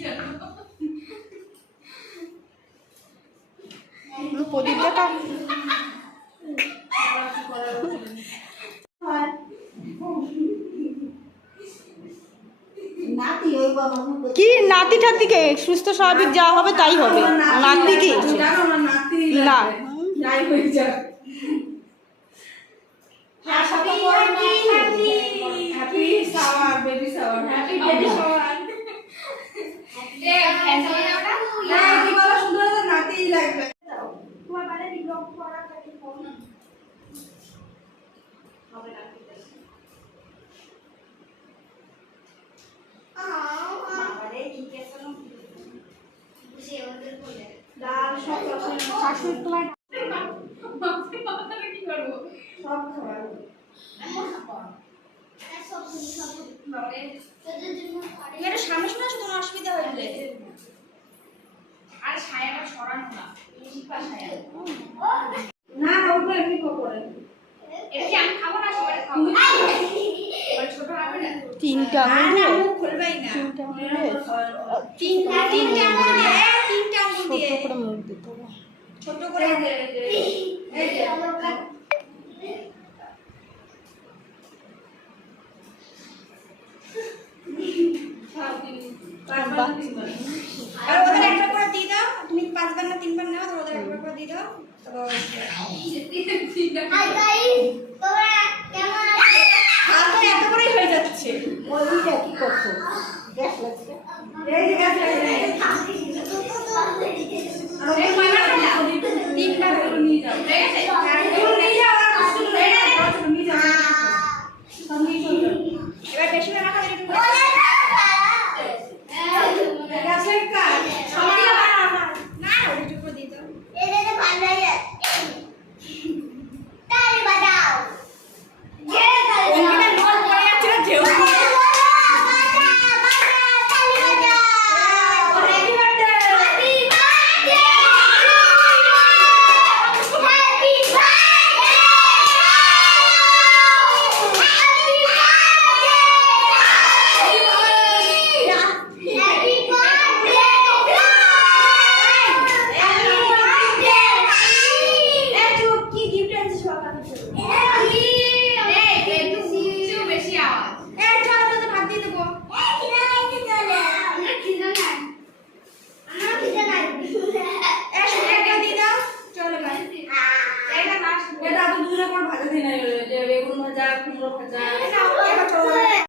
আমরা জানো? প্রদীপটা। কি নাতি ঠাতিকে সুস্থ স্বাভাবিক যা হবে তাই হবে। নাতি কি? না। নাতি না। যাই হয়ে যাক শাশুড়ি তোমার সব সামনে তোমার অসুবিধা হইলে আর ছায়াটা সরানো না না ওগুলো এমনি করে এটা কি আমি খাব না সবাই খাব ছোট হবে না তিনটা মুখ খুলবেই না তিনটা দিয়ে তিনটা তিনটা আঙুল দিয়ে ছোট করে মুখ দিতে ছোট করে এই যে পাঁচবার তিনবার। আর ওদের একটা করে দিয়ে দাও তুমি পাঁচবার না তিনবার নাও ওদের একটা করে দিয়ে দাও তারপর হাই গাইস তোমরা কেমন नहीं हज़ार भजा कूमड़ो भजा